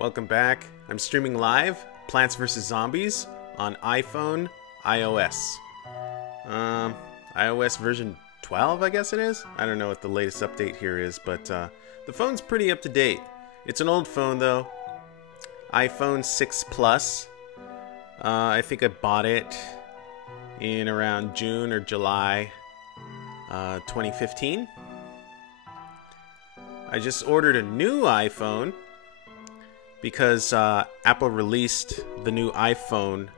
Welcome back. I'm streaming live Plants vs. Zombies on iPhone, iOS. iOS version 12, I guess it is? I don't know what the latest update here is, but the phone's pretty up to date. It's an old phone though. iPhone 6 Plus. I think I bought it in around June or July 2015. I just ordered a new iPhone because Apple released the new iPhone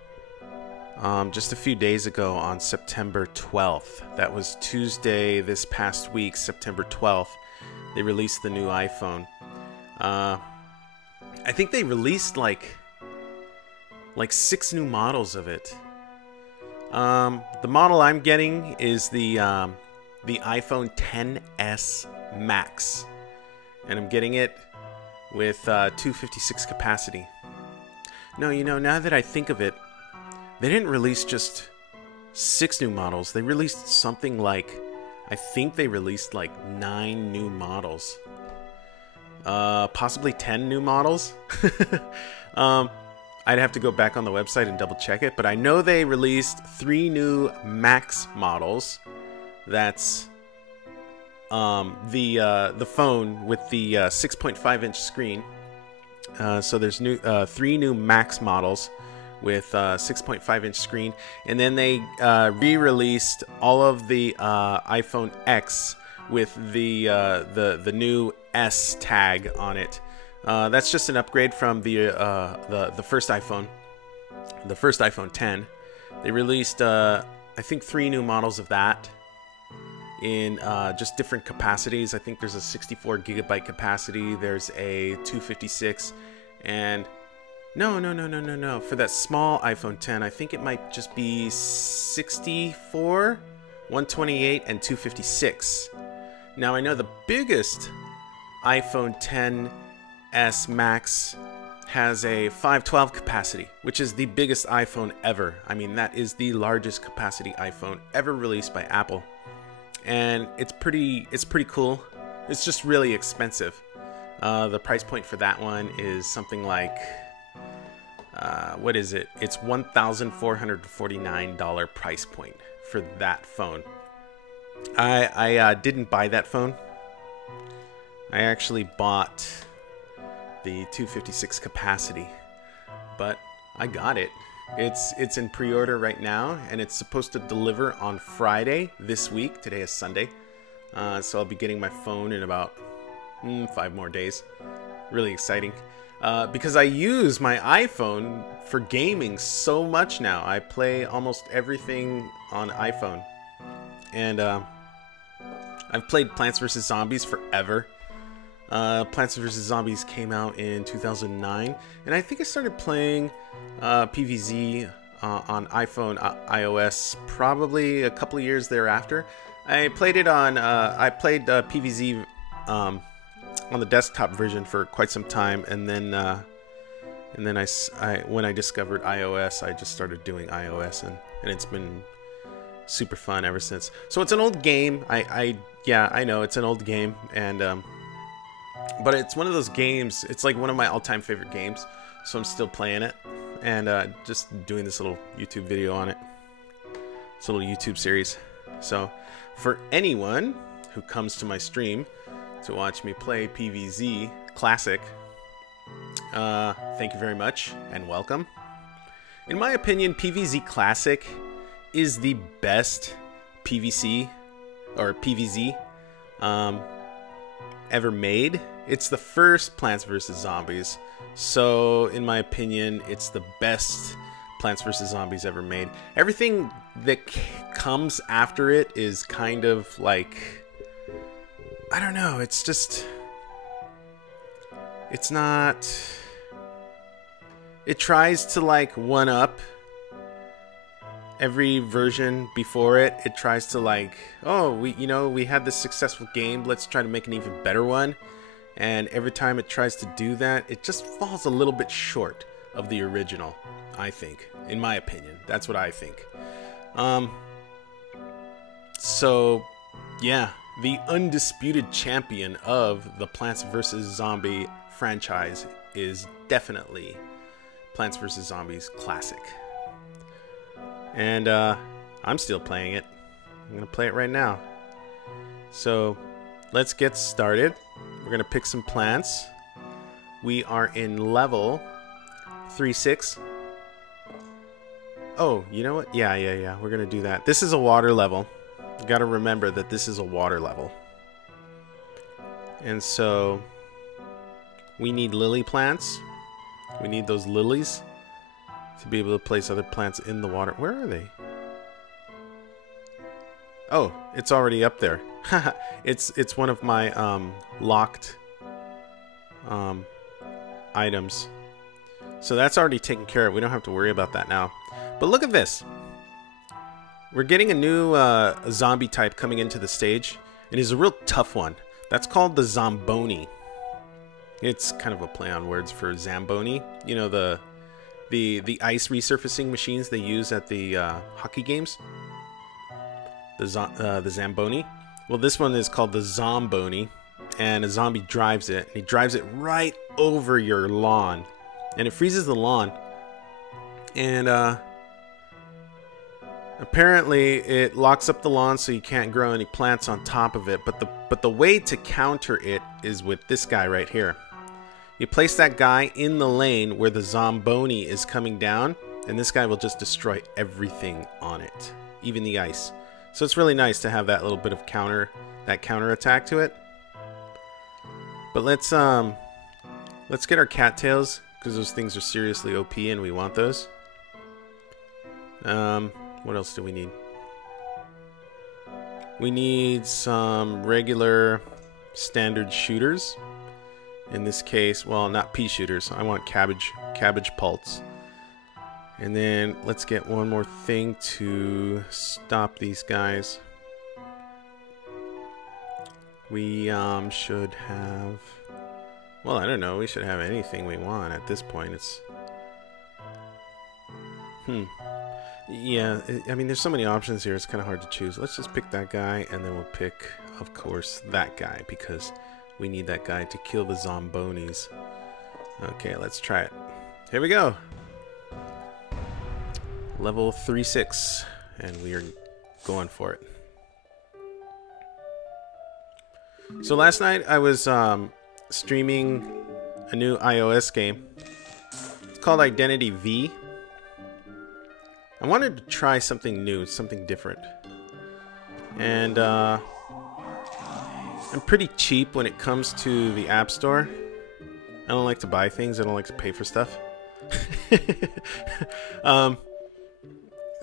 just a few days ago on September 12th. That was Tuesday this past week, September 12th. They released the new iPhone. I think they released like 6 new models of it. The model I'm getting is the iPhone XS Max, and I'm getting it with 256 capacity. No, you know, now that I think of it, they didn't release just 6 new models. They released something like, I think they released like 9 new models. Possibly 10 new models. I'd have to go back on the website and double check it, but I know they released 3 new Max models. That's the phone with the 6.5-inch screen. So there's 3 new Max models with 6.5-inch screen, and then they re-released all of the iPhone X with the new S tag on it. That's just an upgrade from the first iPhone, the first iPhone X. They released I think 3 new models of that in just different capacities. I think there's a 64 gigabyte capacity, there's a 256, and no. For that small iPhone X, I think it might just be 64, 128, and 256. Now I know the biggest iPhone XS Max has a 512 capacity, which is the biggest iPhone ever. I mean, that is the largest capacity iPhone ever released by Apple. And it's pretty cool. It's just really expensive. The price point for that one is something like what is it? It's $1,449 price point for that phone. I didn't buy that phone. I actually bought the 256 capacity, but I got it. It's in pre-order right now, and it's supposed to deliver on Friday this week. Today is Sunday, so I'll be getting my phone in about 5 more days. Really exciting, because I use my iPhone for gaming so much now. I play almost everything on iPhone, and I've played Plants vs. Zombies forever. Plants vs. Zombies came out in 2009, and I think I started playing PvZ on iPhone, iOS probably a couple of years thereafter. I played it on PvZ on the desktop version for quite some time, and then when I discovered iOS, I just started doing iOS, and it's been super fun ever since. So it's an old game. Yeah, I know it's an old game, and but it's one of those games, it's like one of my all-time favorite games, so I'm still playing it, and just doing this little YouTube video on it. This little YouTube series. So for anyone who comes to my stream to watch me play PvZ Classic, thank you very much and welcome. In my opinion, PvZ Classic is the best PvZ ever made. It's the first Plants vs. Zombies, so in my opinion, it's the best Plants vs. Zombies ever made. Everything that comes after it is kind of like, I don't know, it's just, it's not, it tries to like one up every version before it. It tries to like, oh, we had this successful game, let's try to make an even better one. And every time it tries to do that, it just falls a little bit short of the original, I think, in my opinion. That's what I think. So yeah, the undisputed champion of the Plants vs. Zombie franchise is definitely Plants vs. Zombies Classic. And I'm still playing it. I'm going to play it right now. So let's get started. We're going to pick some plants. We are in level 3-6. Oh, you know what? Yeah. We're going to do that. This is a water level. You got to remember that this is a water level. And so we need lily plants. We need those lilies to be able to place other plants in the water. Where are they? Oh, it's already up there. It's one of my locked items. So that's already taken care of. We don't have to worry about that now. But look at this. We're getting a new zombie type coming into the stage. It is a real tough one. That's called the Zomboni. It's kind of a play on words for Zamboni. You know, the ice resurfacing machines they use at the hockey games. The Zamboni. Well, this one is called the Zomboni, and a zombie drives it, and he drives it right over your lawn, and it freezes the lawn. And apparently it locks up the lawn so you can't grow any plants on top of it. But the way to counter it is with this guy right here. You place that guy in the lane where the Zomboni is coming down, and this guy will just destroy everything on it, even the ice. So it's really nice to have that little bit of counter attack to it. But let's get our cattails, because those things are seriously OP and we want those. What else do we need? We need some regular standard shooters. In this case, well, not pea shooters. I want cabbage pults. And then let's get one more thing to stop these guys. We should have, well, I don't know, we should have anything we want at this point. It's yeah, I mean, there's so many options here, it's kind of hard to choose. Let's just pick that guy, and then we'll pick, of course, that guy, because we need that guy to kill the Zombonis. Okay, let's try it. Here we go. Level 3-6, and we are going for it. So last night I was streaming a new iOS game. It's called Identity V. I wanted to try something new, something different. And I'm pretty cheap when it comes to the App Store. I don't like to buy things, I don't like to pay for stuff.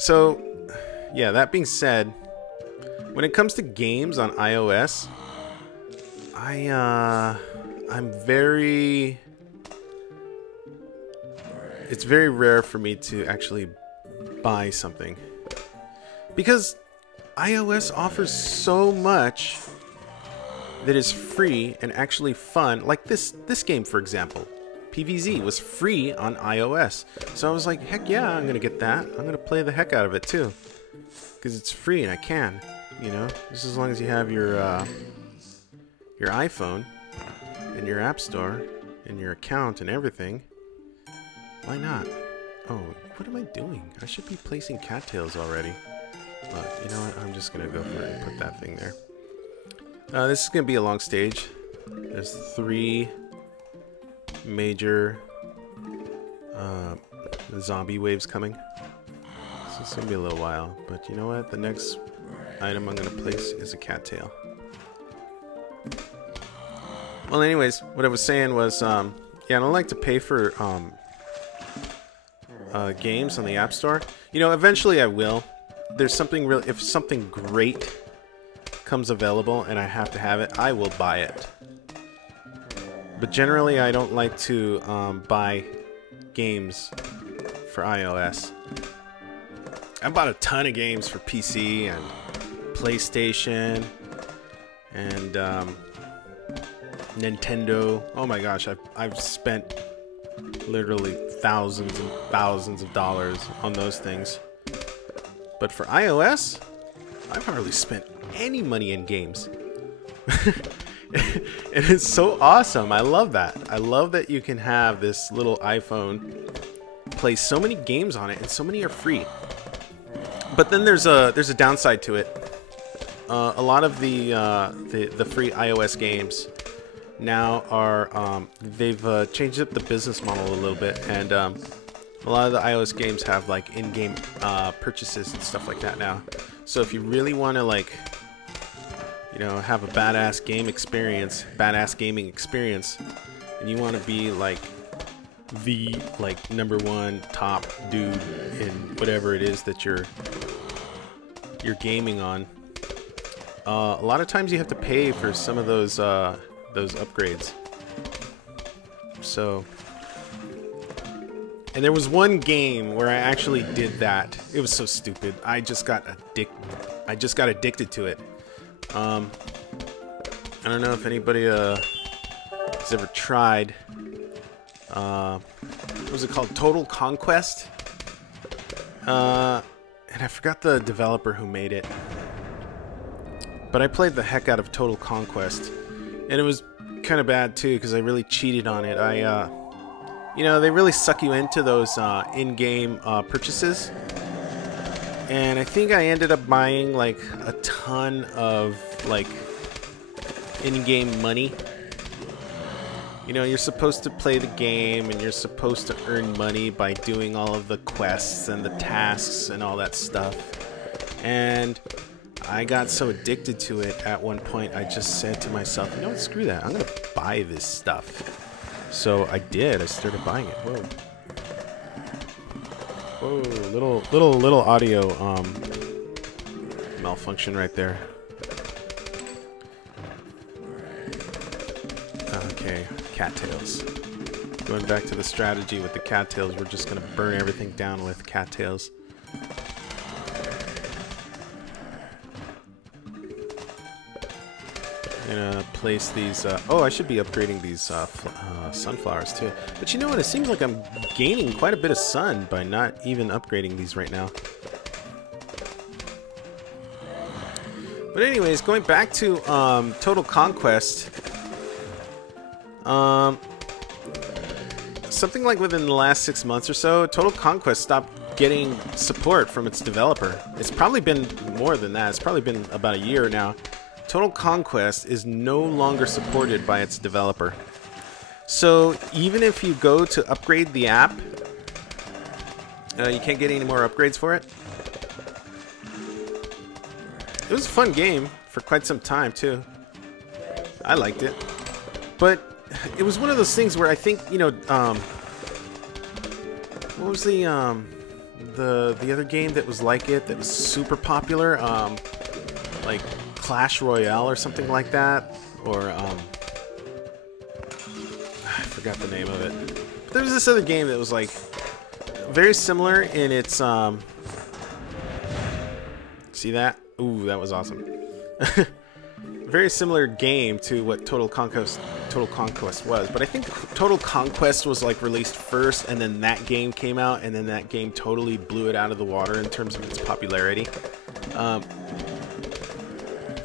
So, yeah, that being said, when it comes to games on iOS, it's very rare for me to actually buy something, because iOS offers so much that is free and actually fun. Like this game, for example. PvZ was free on iOS. So I was like, heck yeah, I'm gonna get that. I'm gonna play the heck out of it too, because it's free and I can, you know, just as long as you have your iPhone and your App Store and your account and everything. Why not? Oh, what am I doing? I should be placing cattails already. But you know what? I'm just gonna go for it and put that thing there. This is gonna be a long stage. There's 3 major zombie waves coming, so it's gonna be a little while, but you know what, the next item I'm gonna place is a cattail. Well, anyways, what I was saying was yeah, I don't like to pay for games on the App Store. You know, eventually I will. There's something real, if something great comes available and I have to have it, I will buy it. But generally, I don't like to buy games for iOS. I bought a ton of games for PC and PlayStation and Nintendo. Oh my gosh, I've spent literally thousands and thousands of dollars on those things. But for iOS, I've hardly spent any money in games. And it's so awesome. I love that. I love that you can have this little iPhone play so many games on it, and so many are free. But then there's a downside to it. A lot of the free iOS games now are they've changed up the business model a little bit, and a lot of the iOS games have like in-game purchases and stuff like that now. So if you really want to, like, you know, have a badass gaming experience, and you want to be like the #1 top dude in whatever it is that you're gaming on, a lot of times you have to pay for some of those upgrades. So, and there was one game where I actually did that. It was so stupid. I just got addicted to it. I don't know if anybody has ever tried. What was it called? Total Conquest? And I forgot the developer who made it. But I played the heck out of Total Conquest. And it was kind of bad too, because I really cheated on it. You know, they really suck you into those in-game purchases. And I think I ended up buying like a ton of like in-game money. You know, you're supposed to play the game and you're supposed to earn money by doing all of the quests and the tasks and all that stuff. And I got so addicted to it at one point, I just said to myself, you know what, screw that, I'm gonna buy this stuff. So I did. I started buying it. Whoa. Whoa, little audio malfunction right there. Okay, cattails. Going back to the strategy with the cattails, we're just gonna burn everything down with cattails. Gonna place these. Oh, I should be upgrading these sunflowers too. But you know what? It seems like I'm gaining quite a bit of sun by not even upgrading these right now. But anyways, going back to Total Conquest. Something like within the last 6 months or so, Total Conquest stopped getting support from its developer. It's probably been more than that. It's probably been about a year now. Total Conquest is no longer supported by its developer. So even if you go to upgrade the app, you can't get any more upgrades for it. It was a fun game for quite some time too. I liked it. But it was one of those things where I think, you know, what was the other game that was like it, that was super popular? Like Clash Royale or something like that, or I forgot the name of it. But there was this other game that was like very similar in its see that? Ooh, that was awesome. Very similar game to what Total Conquest was, but I think Total Conquest was like released first, and then that game came out, and then that game totally blew it out of the water in terms of its popularity.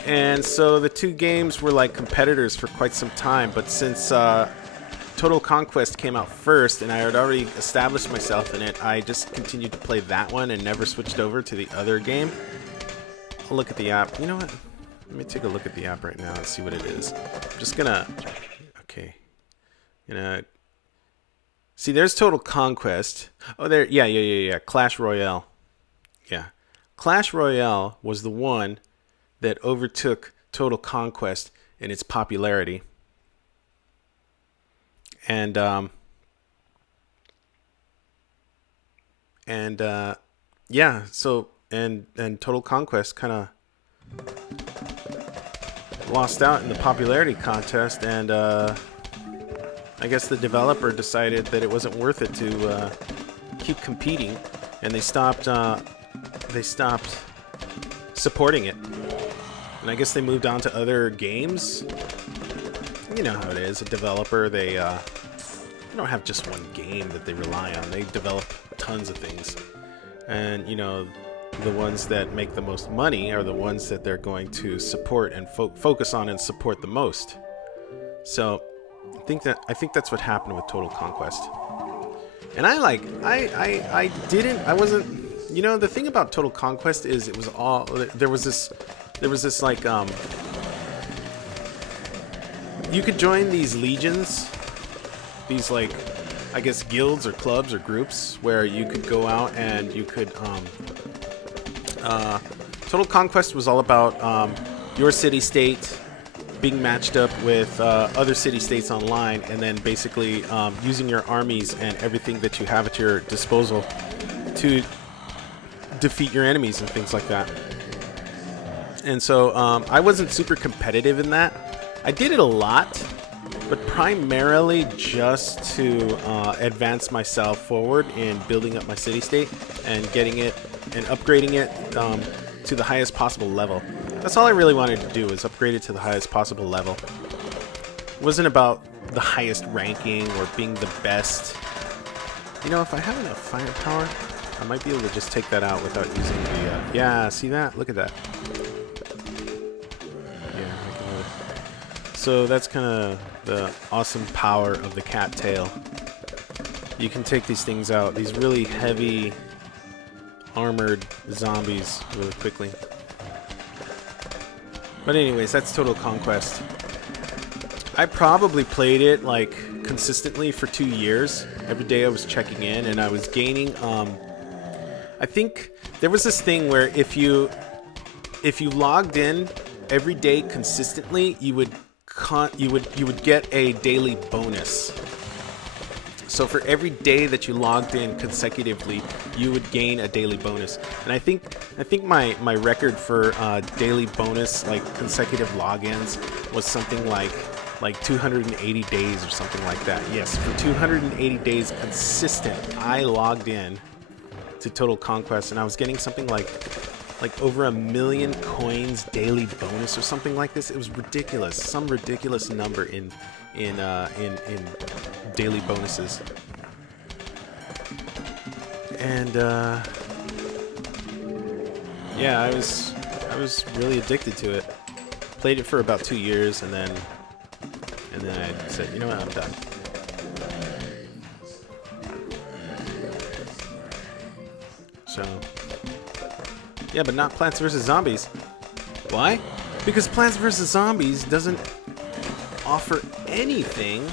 And so the two games were like competitors for quite some time, but since Total Conquest came out first and I had already established myself in it, I just continued to play that one and never switched over to the other game. I'll look at the app. You know what? Let me take a look at the app right now and see what it is. I'm just gonna... Okay. See, there's Total Conquest. Oh, there... Yeah. Clash Royale. Yeah. Clash Royale was the one that overtook Total Conquest in its popularity. And yeah, so and Total Conquest kind of lost out in the popularity contest, and I guess the developer decided that it wasn't worth it to keep competing, and they stopped supporting it. And I guess they moved on to other games. You know how it is. A developer, they don't have just one game that they rely on. They develop tons of things. And, you know, the ones that make the most money are the ones that they're going to support and focus on and support the most. So I think that's what happened with Total Conquest. And I wasn't, you know, the thing about Total Conquest is it was all, there was this like, you could join these legions, these like, I guess guilds or clubs or groups where you could go out and you could, Total Conquest was all about your city-state being matched up with other city-states online, and then basically using your armies and everything that you have at your disposal to defeat your enemies and things like that. And so I wasn't super competitive in that. I did it a lot, but primarily just to advance myself forward in building up my city-state and getting it and upgrading it to the highest possible level. That's all I really wanted to do, was upgrade it to the highest possible level. It wasn't about the highest ranking or being the best. You know, if I have enough firepower, I might be able to just take that out without using the... yeah, see that? Look at that. Yeah, so that's kind of the awesome power of the cattail. You can take these things out, these really heavy, armored zombies really quickly. But anyways, that's Total Conquest. I probably played it like consistently for 2 years. Every day I was checking in, and I was gaining. I think there was this thing where if you logged in every day consistently, you would get a daily bonus. So for every day that you logged in consecutively, you would gain a daily bonus. And I think my record for daily bonus, like consecutive logins, was something like 280 days or something like that. Yes, for 280 days consistent, I logged in to Total Conquest, and I was getting something like over 1 million coins daily bonus or something like this. It was ridiculous, some ridiculous number in daily bonuses. And yeah, I was really addicted to it. Played it for about 2 years, and then I said, you know what, I'm done. So yeah, but not Plants vs. Zombies. Why? Because Plants vs. Zombies doesn't offer anything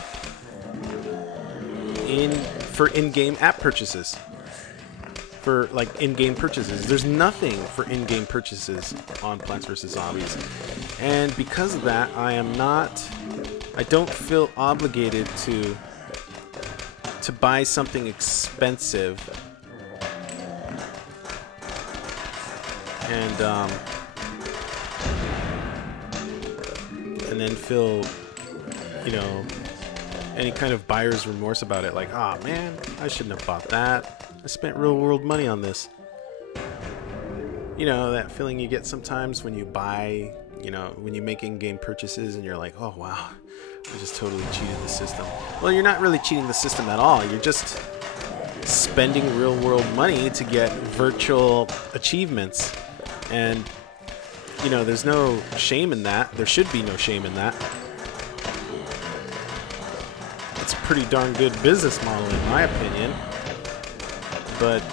for in-game app purchases. For like in-game purchases. There's nothing for in-game purchases on Plants vs. Zombies. And because of that, I don't feel obligated to buy something expensive and then feel, you know, any kind of buyer's remorse about it. Like, oh man, I shouldn't have bought that. I spent real world money on this. You know, that feeling you get sometimes when you buy, you know, when you make in-game purchases and you're like, oh wow, I just totally cheated the system. Well, you're not really cheating the system at all. You're just spending real world money to get virtual achievements. And, you know, there's no shame in that. There should be no shame in that. It's a pretty darn good business model in my opinion. But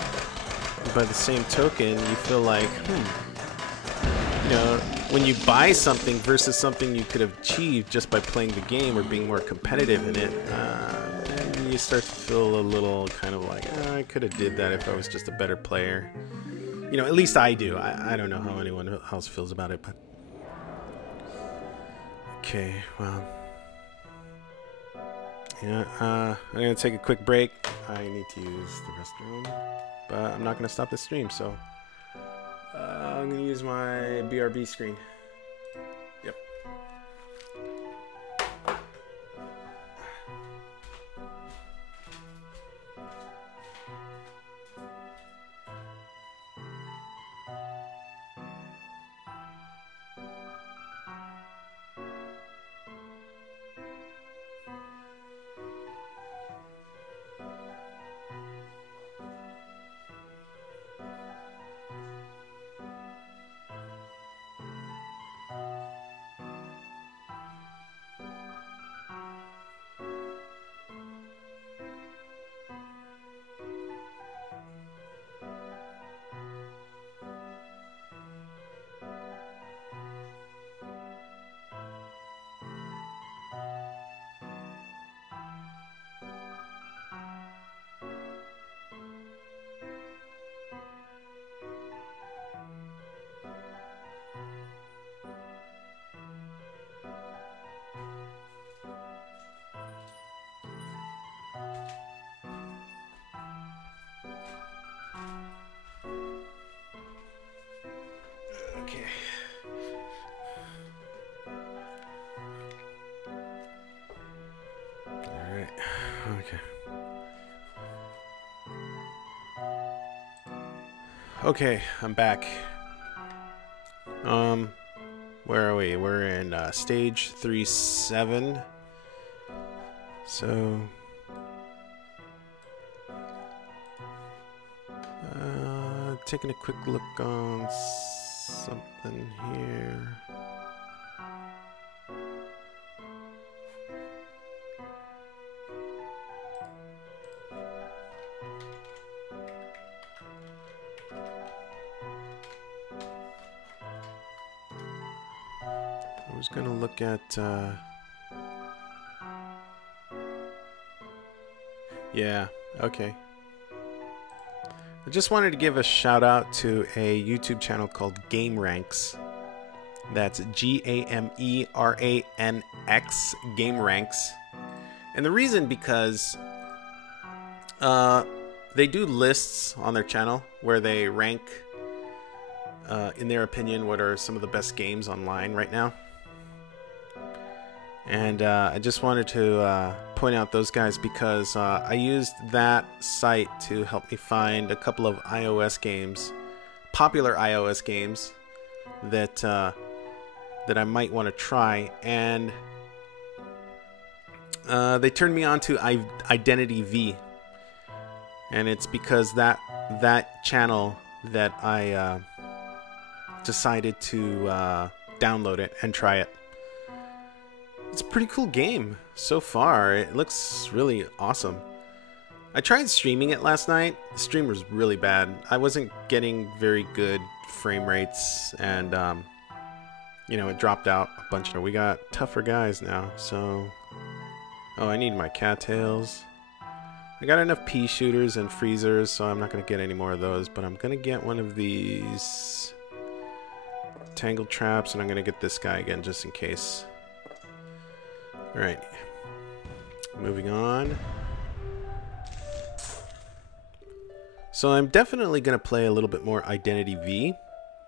by the same token, you feel like, you know, when you buy something versus something you could have achieved just by playing the game or being more competitive in it, then you start to feel a little kind of like, oh, I could have did that if I was just a better player. You know, at least I do. I don't know how anyone else feels about it, but... Okay, well... Yeah, I'm going to take a quick break. I need to use the restroom, but I'm not going to stop the stream, so... I'm going to use my BRB screen. Yep. Okay. Okay, I'm back. Where are we? We're in stage 3-7. So taking a quick look on something here. I was gonna look at yeah, okay. I just wanted to give a shout out to a YouTube channel called Game Ranks. That's GAMERANX, Game Ranks. And the reason because they do lists on their channel where they rank, in their opinion, what are some of the best games online right now. And I just wanted to point out those guys because I used that site to help me find a couple of iOS games, popular iOS games that that I might want to try, and they turned me on to Identity V, and it's because that channel that I decided to download it and try it. It's a pretty cool game so far. It looks really awesome. I tried streaming it last night. The stream was really bad. I wasn't getting very good frame rates, and you know, it dropped out a bunch. We got tougher guys now, so oh, I need my cattails. I got enough pea shooters and freezers, so I'm not gonna get any more of those, but I'm gonna get one of these tangled traps, and I'm gonna get this guy again just in case. Alright, moving on. So I'm definitely going to play a little bit more Identity V,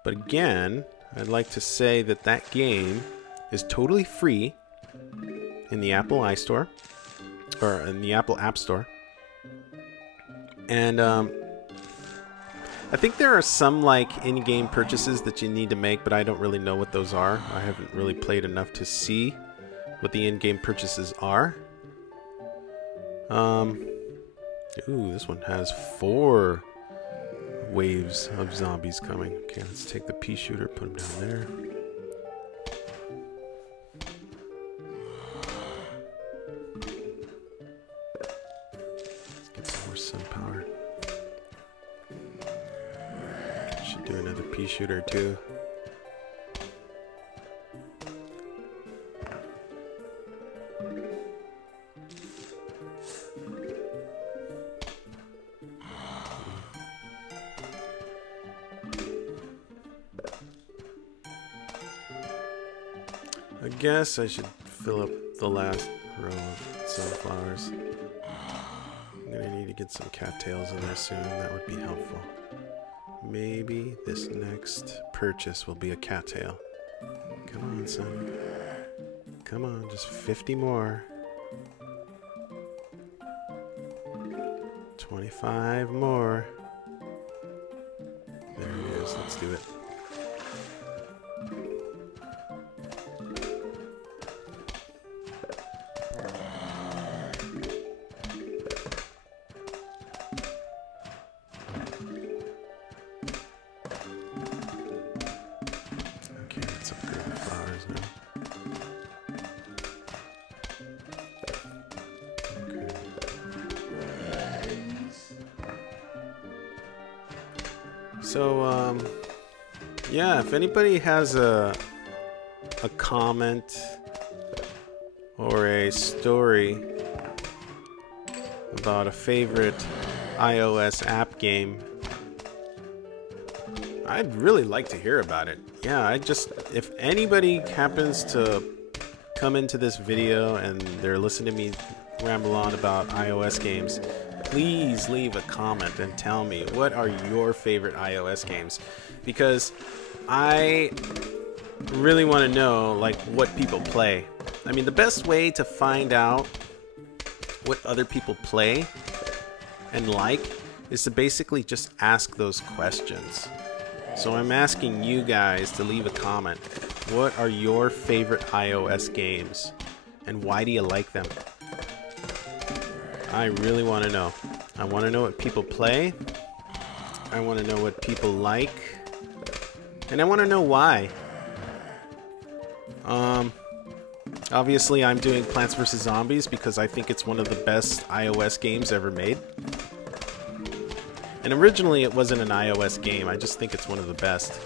but again, I'd like to say that that game is totally free in the Apple iStore, or in the Apple App Store. And I think there are some like in-game purchases that you need to make, but I don't really know what those are. I haven't really played enough to see what the in-game purchases are. Ooh, this one has 4 waves of zombies coming. Okay, let's take the pea shooter, put him down there. Let's get some more sun power. Should do another pea shooter too. I guess I should fill up the last row of sunflowers. I'm gonna need to get some cattails in there soon. That would be helpful. Maybe this next purchase will be a cattail. Come on, son. Come on, just 50 more. 25 more. There it is. Let's do it. So, yeah, if anybody has a comment or a story about a favorite iOS app game, I'd really like to hear about it. Yeah, if anybody happens to come into this video and they're listening to me ramble on about iOS games, please leave a comment and tell me what are your favorite iOS games, because I really want to know like what people play. I mean, the best way to find out what other people play and like is to basically just ask those questions. So I'm asking you guys to leave a comment. What are your favorite iOS games? And why do you like them? I really want to know. I want to know what people play. I want to know what people like. And I want to know why. Obviously I'm doing Plants vs. Zombies because I think it's one of the best iOS games ever made. And originally it wasn't an iOS game, I just think it's one of the best.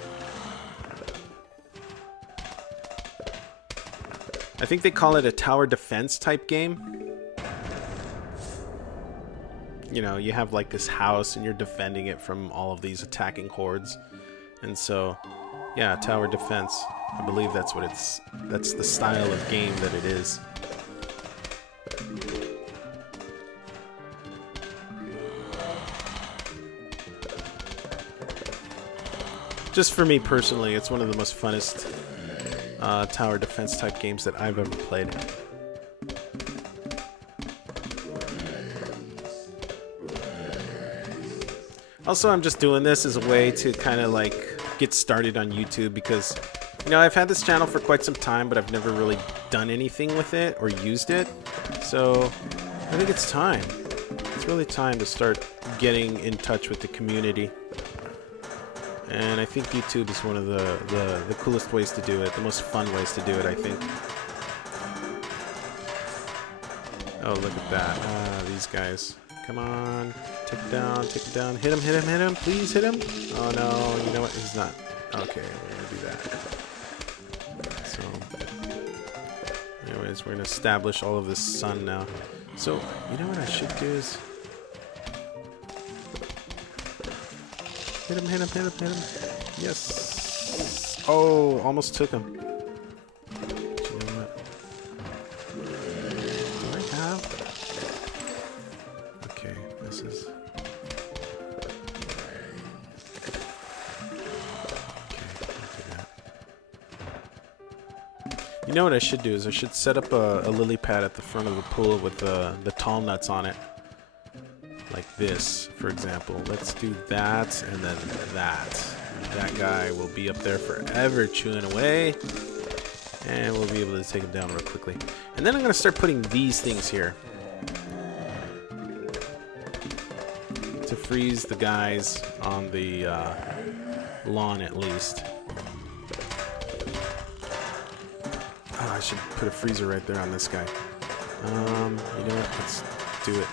I think they call it a tower defense type game. You know, you have like this house and you're defending it from all of these attacking hordes. And so, yeah, tower defense. I believe that's the style of game that it is. Just for me personally, it's one of the most funnest tower defense type games that I've ever played. Also, I'm just doing this as a way to kind of like get started on YouTube because, you know, I've had this channel for quite some time, but I've never really done anything with it or used it. So I think it's time. It's really time to start getting in touch with the community. And I think YouTube is one of the coolest ways to do it, the most fun ways to do it, I think. Oh, look at that. These guys. Come on. Take it down, take it down. Hit him, hit him, hit him. Please hit him. Oh, no. You know what? He's not. Okay, we're going to do that. So, anyways, we're going to establish all of this sun now. So, you know what I should do is... Hit him, hit him, hit him, hit him. Yes. Oh, almost took him. But you know what? Do I have? Okay, this is... You know what I should do is I should set up a lily pad at the front of the pool with the tall nuts on it. Like this, for example. Let's do that and then that. That guy will be up there forever chewing away. And we'll be able to take him down real quickly. And then I'm going to start putting these things here. To freeze the guys on the lawn at least. Oh, I should put a freezer right there on this guy. You know what? Let's do it.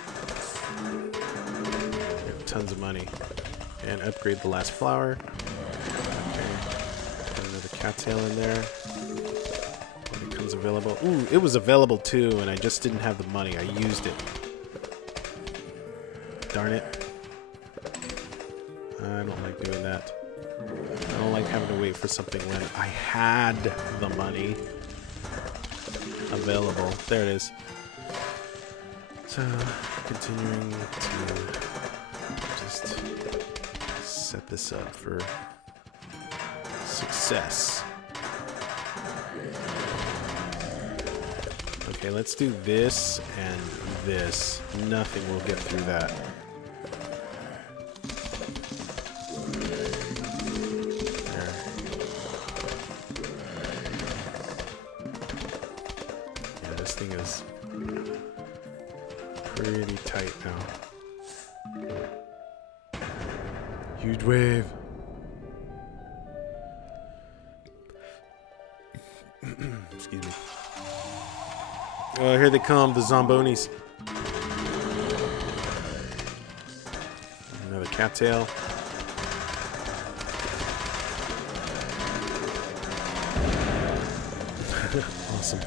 Tons of money. And upgrade the last flower. Okay. Put another cattail in there. When it comes available. Ooh, it was available too, and I just didn't have the money. I used it. Darn it. I don't like doing that. I don't like having to wait for something when I had the money available. There it is. So, continuing to just set this up for success. Okay, let's do this and this. Nothing will get through that. There. Yeah, this thing is pretty tight now. Huge wave. Excuse me. Oh, here they come, the zombonis. Another cattail. Awesome.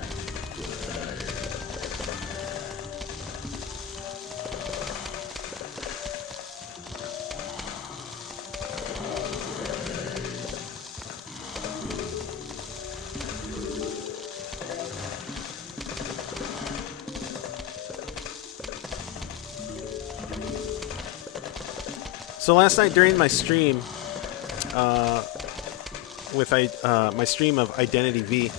So last night during my stream, my stream of Identity V,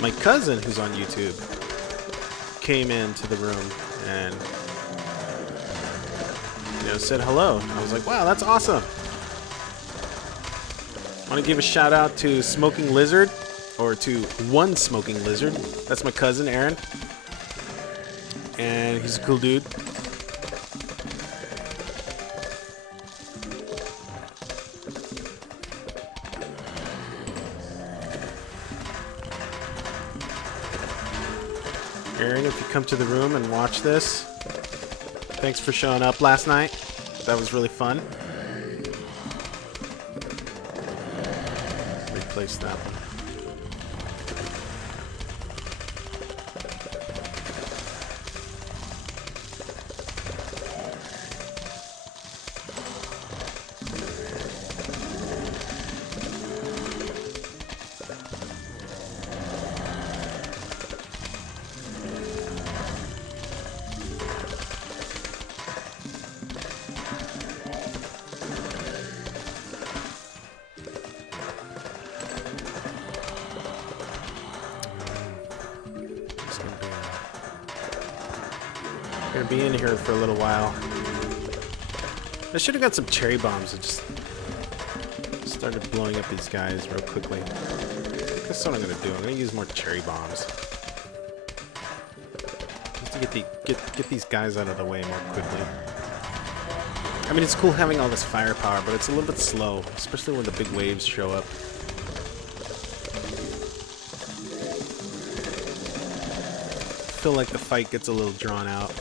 my cousin who's on YouTube came into the room and, you know, said hello. I was like, wow, that's awesome. I want to give a shout out to Smoking Lizard, or to One Smoking Lizard. That's my cousin, Aaron. And he's a cool dude. Aaron, if you come to the room and watch this, thanks for showing up last night. That was really fun. Replace that one. Gonna be in here for a little while. I should have got some cherry bombs. I just started blowing up these guys real quickly. That's what I'm gonna do. I'm gonna use more cherry bombs just to get these guys out of the way more quickly. I mean, it's cool having all this firepower, but it's a little bit slow, especially when the big waves show up. I feel like the fight gets a little drawn out.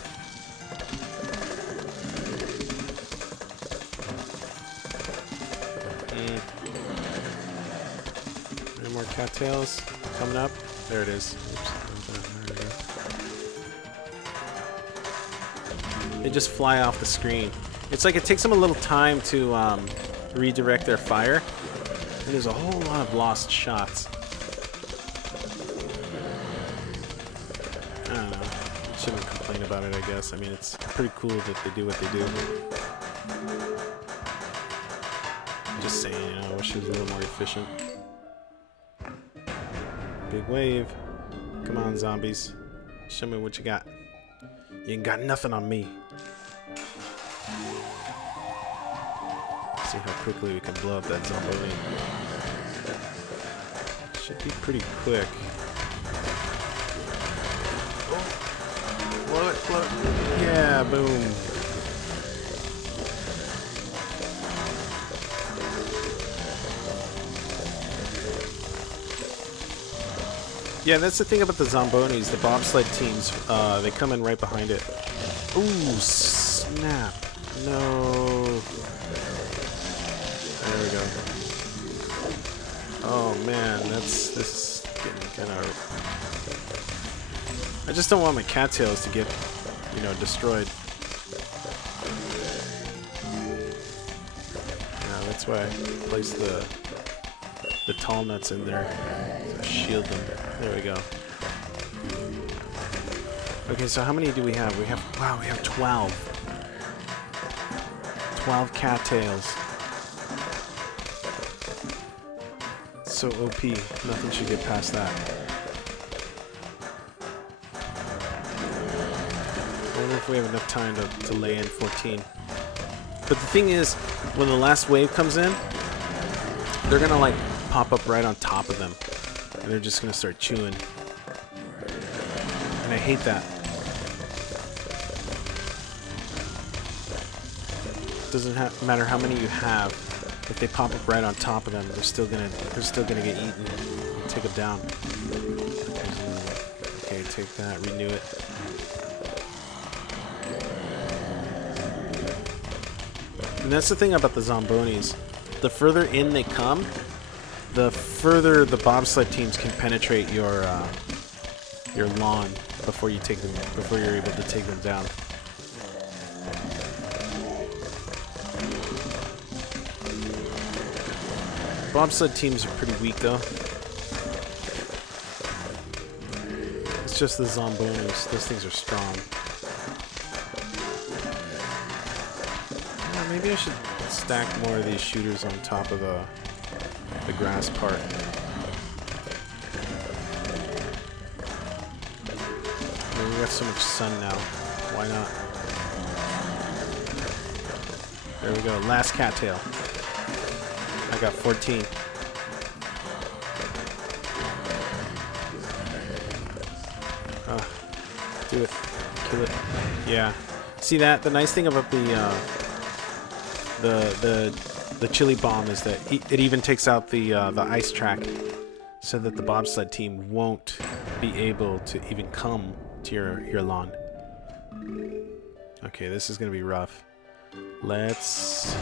Any more cattails coming up? There it is. Oops. There we go. They just fly off the screen. It's like it takes them a little time to redirect their fire. And there's a whole lot of lost shots. I don't know. Shouldn't complain about it, I guess. I mean, it's pretty cool that they do what they do. Just saying, you know, I wish it was a little more efficient. Big wave. Come on, zombies. Show me what you got. You ain't got nothing on me. See how quickly we can blow up that zombie. Should be pretty quick. Blow it, blow it. Yeah, boom. Yeah, that's the thing about the Zombonis, the bobsled teams, they come in right behind it. Ooh, snap. No. There we go. Oh man, this is getting kind of... I just don't want my cattails to get, you know, destroyed. Yeah, that's why I placed the tall nuts in there to shield them. There we go. Okay, so how many do we have? We have, wow, we have 12. 12 cattails. So OP. Nothing should get past that. I wonder if we have enough time to lay in 14. But the thing is, when the last wave comes in, they're gonna like pop up right on top of them. And they're just gonna start chewing. And I hate that. Doesn't matter how many you have. If they pop up right on top of them, they're still gonna get eaten. Take them down. Okay, take that. Renew it. And that's the thing about the Zombonis. The further in they come, the further the bobsled teams can penetrate your lawn before you take them, before you're able to take them down. Bobsled teams are pretty weak though. It's just the Zombonis. Those things are strong. Yeah, maybe I should stack more of these shooters on top of the grass part. mean, we got so much sun now. Why not? There we go. Last cattail. I got 14. Do it. Kill it. Yeah. See that? The nice thing about the chili bomb is that it even takes out the ice track, so that the bobsled team won't be able to even come to your lawn. Okay, this is gonna be rough. Let's.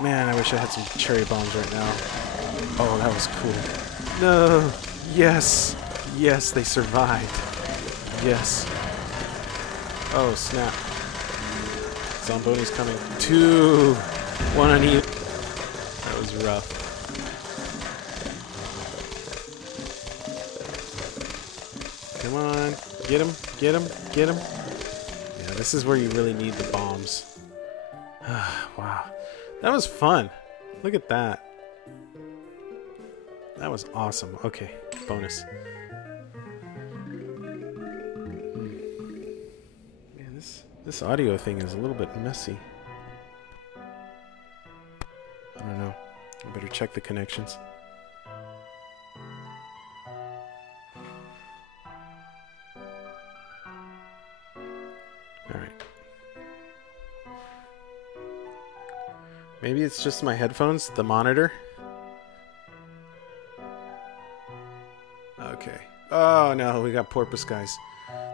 Man, I wish I had some cherry bombs right now. Oh, that was cool. No. Yes. Yes, they survived. Yes. Oh, snap. Zomboni's coming. 2. 1 on each. That was rough. Come on. Get him. Get him. Get him. Yeah, this is where you really need the bombs. Wow. That was fun. Look at that. That was awesome. Okay, bonus. Man, this audio thing is a little bit messy. I don't know. I better check the connections. Alright. Maybe it's just my headphones, the monitor. Okay. Oh no, we got porpoise guys.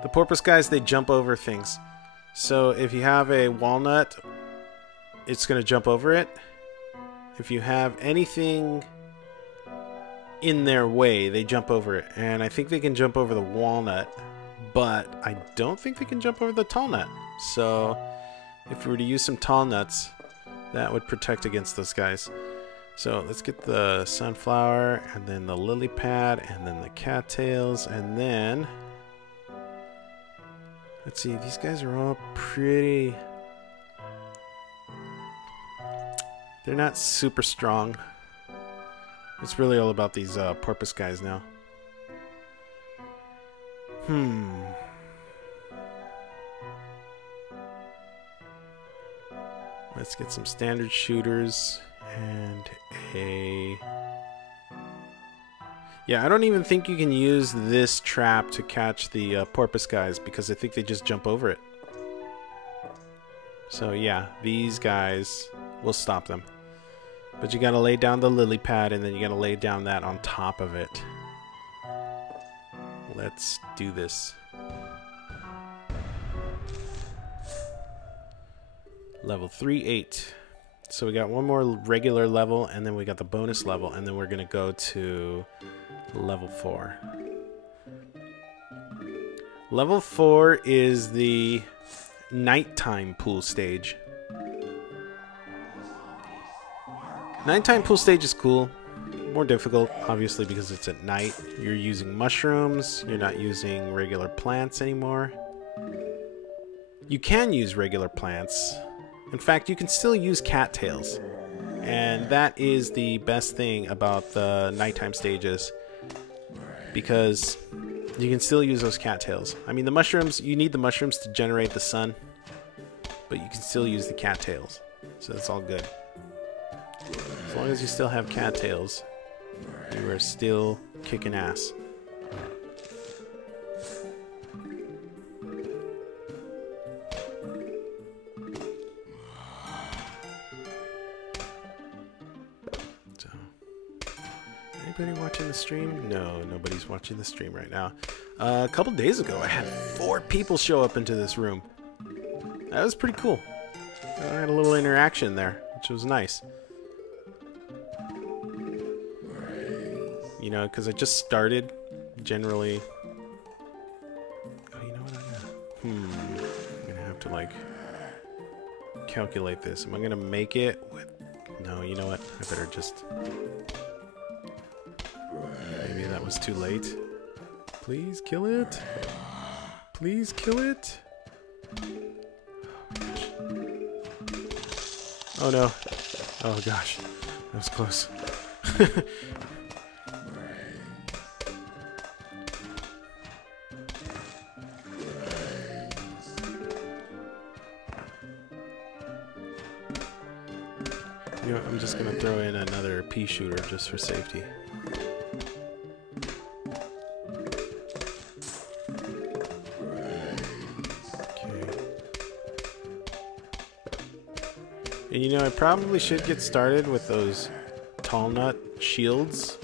The porpoise guys, they jump over things. So if you have a walnut, it's going to jump over it. If you have anything in their way, they jump over it. And I think they can jump over the walnut, but I don't think they can jump over the tall nut. So if we were to use some tall nuts, that would protect against those guys. So let's get the sunflower, and then the lily pad, and then the cattails, and then... Let's see, these guys are all pretty... They're not super strong. It's really all about these porpoise guys now. Let's get some standard shooters and a... Yeah, I don't even think you can use this trap to catch the porpoise guys, because I think they just jump over it. So yeah, these guys will stop them. But you gotta lay down the lily pad, and then you gotta lay down that on top of it. Let's do this. Level 3-8. So we got one more regular level, and then we got the bonus level, and then we're gonna go to level 4. Level 4 is the nighttime pool stage. Nighttime pool stage is cool. More difficult, obviously, because it's at night. You're using mushrooms. You're not using regular plants anymore. You can use regular plants. In fact, you can still use cattails. And that is the best thing about the nighttime stages, because you can still use those cattails. I mean, the mushrooms, you need the mushrooms to generate the sun, but you can still use the cattails. So that's all good. As long as you still have cattails, you are still kicking ass. So, anybody watching the stream? No, nobody's watching the stream right now. A couple days ago, I had 4 people show up into this room. That was pretty cool. I had a little interaction there, which was nice. You know, because I just started, generally... Oh, you know what I'm gonna have to, like, calculate this. Am I gonna make it with... No, you know what? I better just... Maybe that was too late. Please kill it. Please kill it. Oh, no. Oh, gosh. That was close. You know what, I'm just gonna throw in another pea shooter just for safety. Okay. And you know, I probably should get started with those tall nut shields.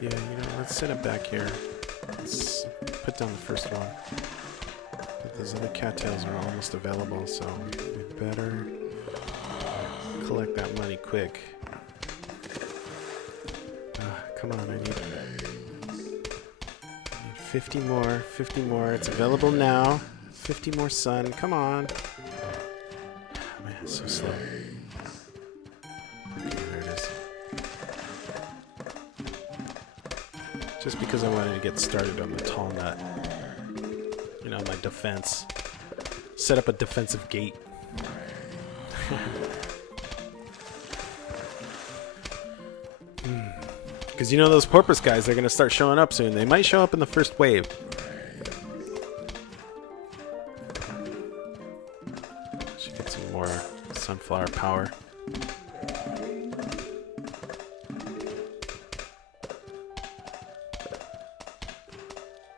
Yeah, you know, let's set it back here. Let's put down the first one. But those other cattails are almost available, so we better collect that money quick. Come on, I need 50 more, 50 more. It's available now. 50 more sun, come on. Oh, man, it's so slow. Okay, there it is. Just because I wanted to get started on the tall nut. You know, my defense. Set up a defensive gate. Because you know those porpoise guys, they're going to start showing up soon. They might show up in the first wave. Should get some more sunflower power.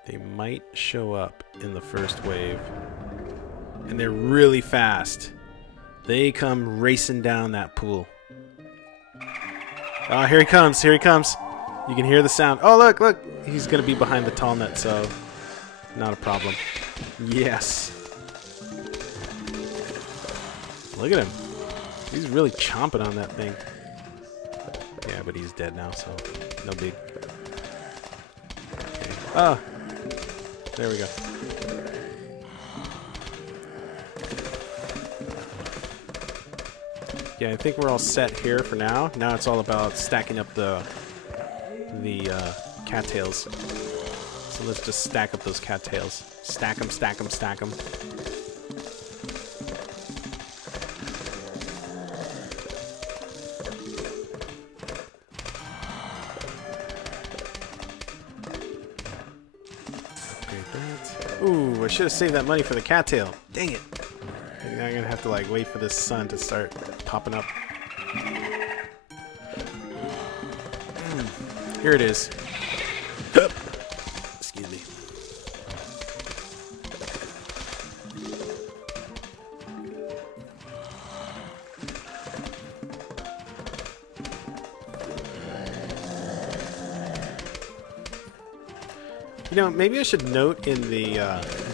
They might show up in the first wave. And they're really fast. They come racing down that pool. Oh, here he comes, here he comes. You can hear the sound. Oh, look, look. He's going to be behind the tall nut, so not a problem. Yes. Look at him. He's really chomping on that thing. Yeah, but he's dead now, so no big. Okay. Ah. There we go. Yeah, I think we're all set here for now. Now it's all about stacking up the cattails. So let's just stack up those cattails. Stack them, stack them, stack them. Upgrade that. Ooh, I should have saved that money for the cattail. Dang it. Now I'm gonna have to like wait for this sun to start popping up. Here it is. Excuse me. You know, maybe I should note in the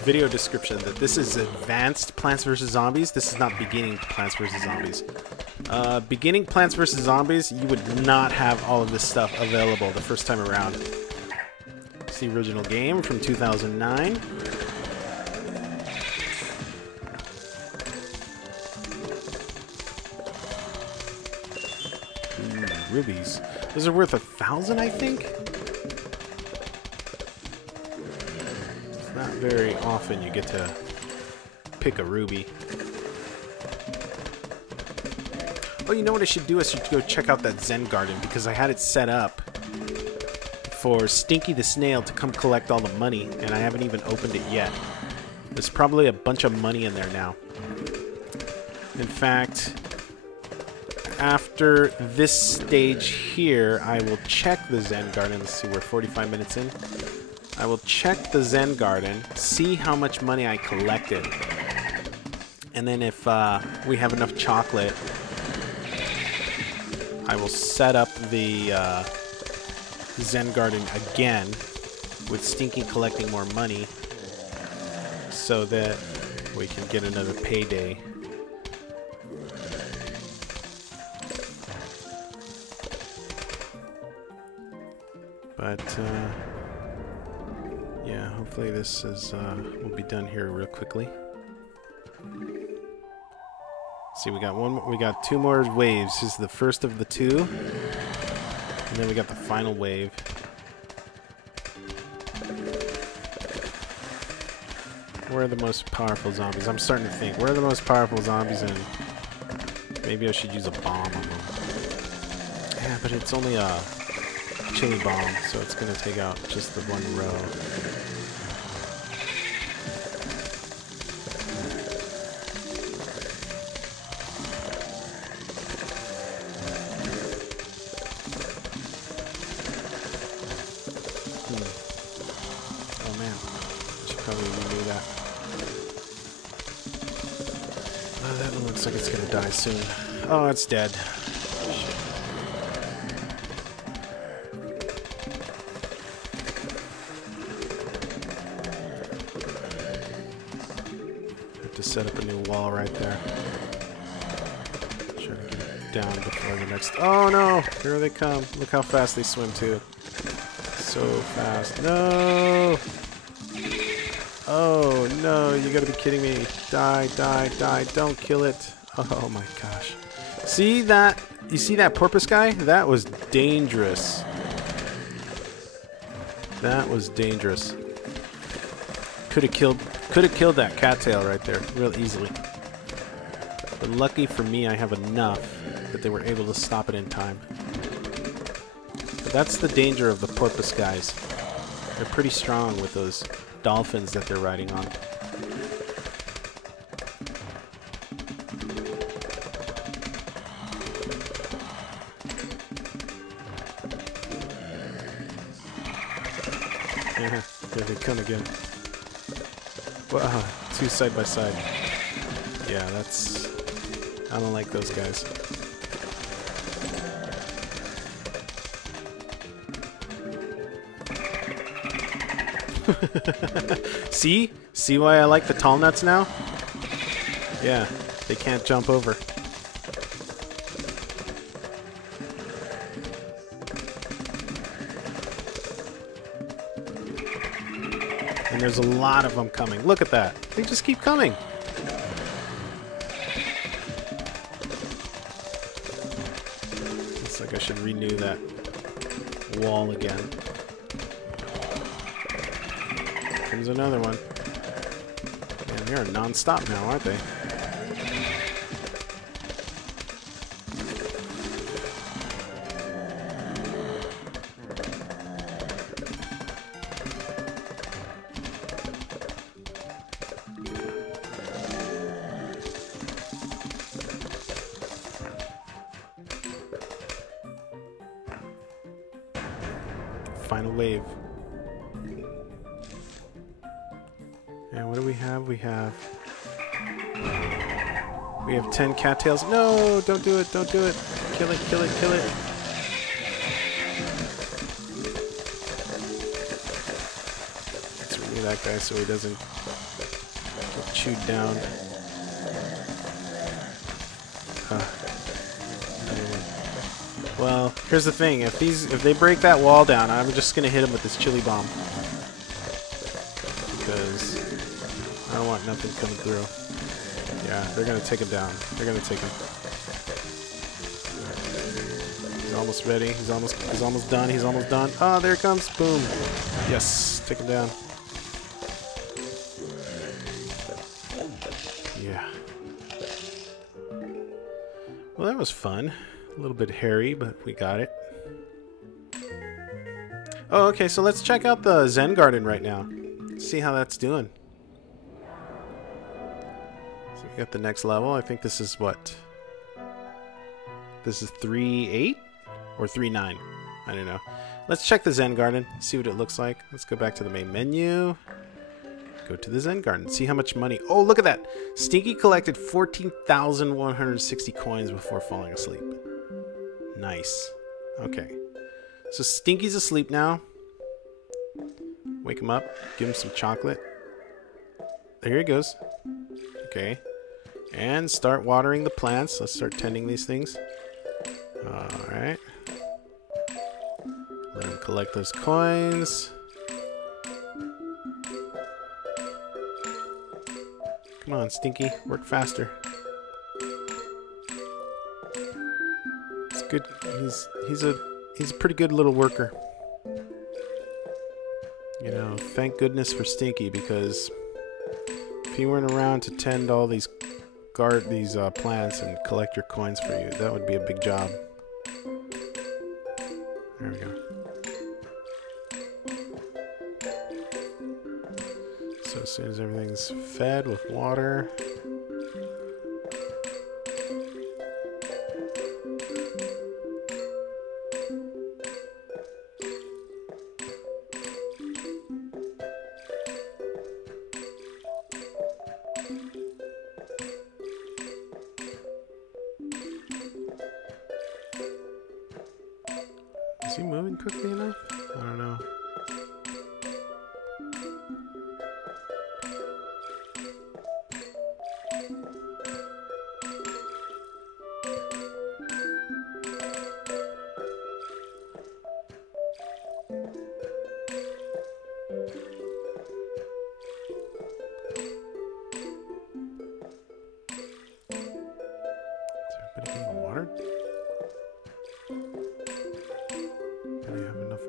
video description that this is advanced Plants vs. Zombies. This is not beginning Plants vs. Zombies. Beginning Plants vs. Zombies, you would not have all of this stuff available the first time around. It's the original game from 2009. Ooh, rubies. Those are worth 1,000, I think? It's not very often you get to pick a ruby. Oh, you know what I should do? I should go check out that Zen Garden because I had it set up for Stinky the Snail to come collect all the money, and I haven't even opened it yet. There's probably a bunch of money in there now. In fact, after this stage here, I will check the Zen Garden. Let's see, we're 45 minutes in. I will check the Zen Garden, see how much money I collected, and then if we have enough chocolate, I will set up the Zen Garden again with Stinky collecting more money so that we can get another payday. But yeah, hopefully this is will be done here real quickly. See, we got two more waves. This is the first of the two. And then we got the final wave. Where are the most powerful zombies? I'm starting to think. Where are the most powerful zombies and maybe I should use a bomb on them. Yeah, but it's only a chili bomb, so it's gonna take out just the one row. Looks like it's gonna die soon. Oh, it's dead. Shit. Have to set up a new wall right there. Try to get it down before the next... Oh no! Here they come. Look how fast they swim too. So fast. No! Oh no, you gotta be kidding me. Die, die, die. Don't kill it. Oh my gosh. See that? You see that porpoise guy? That was dangerous. That was dangerous. Could have killed that cattail right there real easily. But lucky for me, I have enough that they were able to stop it in time. But that's the danger of the porpoise guys. They're pretty strong with those dolphins that they're riding on. Yeah, here they come again. Wow, two side by side. Yeah, that's... I don't like those guys. See? See why I like the tall nuts now? Yeah, they can't jump over. And there's a lot of them coming. Look at that. They just keep coming. Looks like I should renew that wall again. Comes another one. Man, they are non-stop now, aren't they? Final wave. And what do we have? We have 10 cattails. No, don't do it, don't do it. Kill it, kill it, kill it. Let's remove that guy so he doesn't get chewed down. Well, here's the thing. If they break that wall down, I'm just gonna hit them with this chili bomb. Because I don't want nothing coming through. Yeah, they're gonna take him down. They're gonna take him. He's almost ready. He's almost done. He's almost done. Oh, there it comes. Boom. Yes, take him down. Yeah. Well, that was fun. A little bit hairy, but we got it. Oh, okay, so let's check out the Zen Garden right now. See how that's doing. So we got the next level. I think this is what? This is 3.8 or 3.9? I don't know. Let's check the Zen Garden, see what it looks like. Let's go back to the main menu. Go to the Zen Garden, see how much money. Oh, look at that. Stinky collected 14,160 coins before falling asleep. Nice. Okay. So Stinky's asleep now. Wake him up. Give him some chocolate. There he goes. Okay. And start watering the plants. Let's start tending these things. Alright. Let him collect those coins. Come on, Stinky. Work faster. It's good. He's a pretty good little worker. You know, thank goodness for Stinky, because if he weren't around to tend all these plants and collect your coins for you, that would be a big job. There we go. So as soon as everything's fed with water, Is he moving quickly enough? I don't know.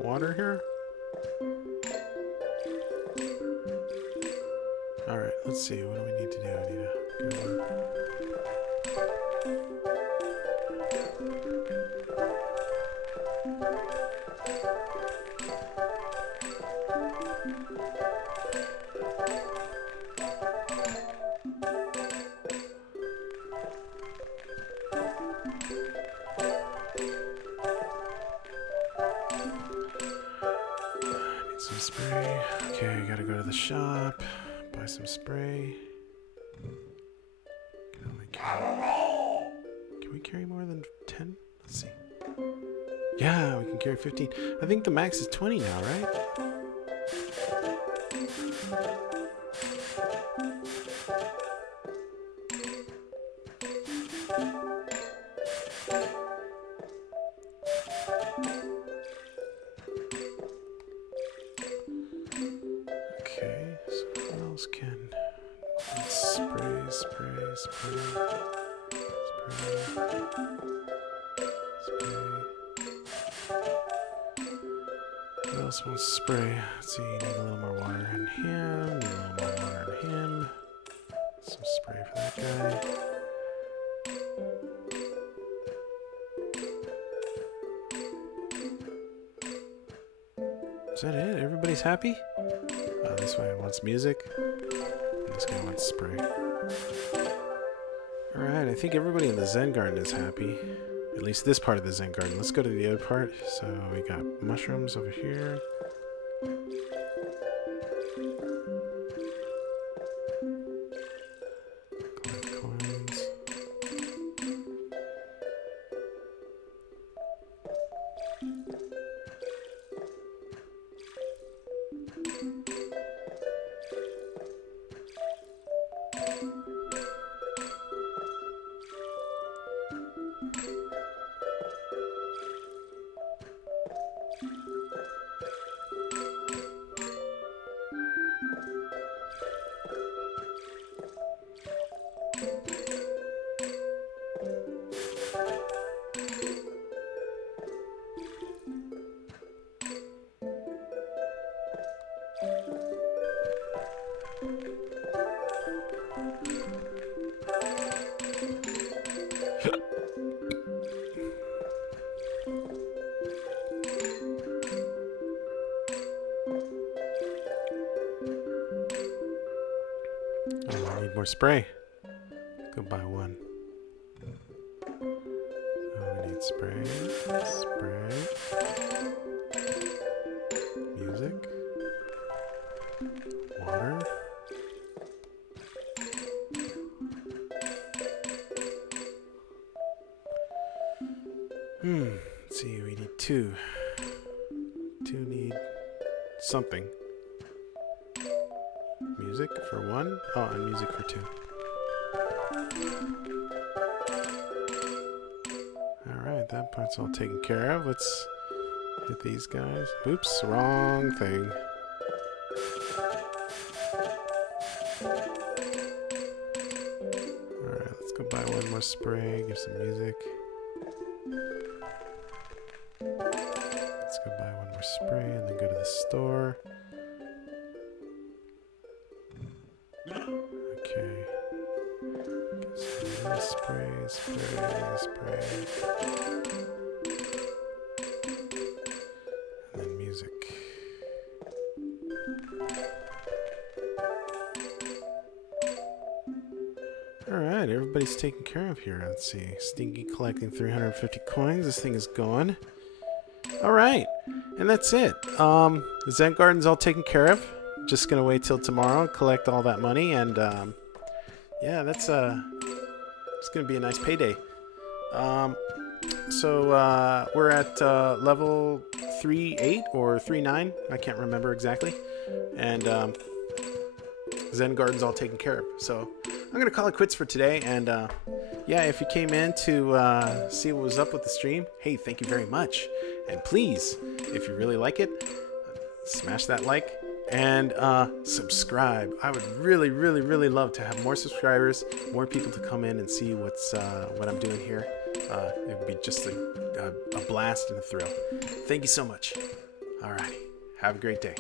Water here? Alright, let's see. What do we need to do? I need to go. Spray. Okay, I gotta go to the shop, buy some spray. Can we carry more than 10? Let's see. Yeah, we can carry 15. I think the max is 20 now, right? Okay, so what else can... Spray, spray, spray, spray, spray. What else wants spray? Let's see, need a little more water in him, need a little more water in him. Some spray for that guy. Is that it? Everybody's happy? Oh, this guy wants music. And this guy wants spray. Alright, I think everybody in the Zen Garden is happy. At least this part of the Zen Garden. Let's go to the other part. So we got mushrooms over here. Collect coins. Oh, I need more spray. Go buy one. Oh, we need spray. Spray. Music. Water. Let's see, we need two. Two need something. Music for one. Oh, and music for two. Alright, that part's all taken care of. Let's hit these guys. Oops, wrong thing. Alright, let's go buy one more spray, give some music. Let's go buy one more spray and then go to the store. Okay. Spray, spray, spray. And then music. Alright, everybody's taken care of here. Let's see. Stinky collecting 350 coins. This thing is gone. Alright. And that's it. The Zen Garden's all taken care of. Just gonna wait till tomorrow, collect all that money, and yeah, that's it's gonna be a nice payday. So we're at level 3.8 or 3.9. I can't remember exactly. And Zen Garden's all taken care of. So I'm going to call it quits for today. And yeah, if you came in to see what was up with the stream, hey, thank you very much. And please, if you really like it, smash that like and subscribe. I would really, really, really love to have more subscribers, more people to come in and see what I'm doing here. It would be just a blast and a thrill. Thank you so much. All right. Have a great day.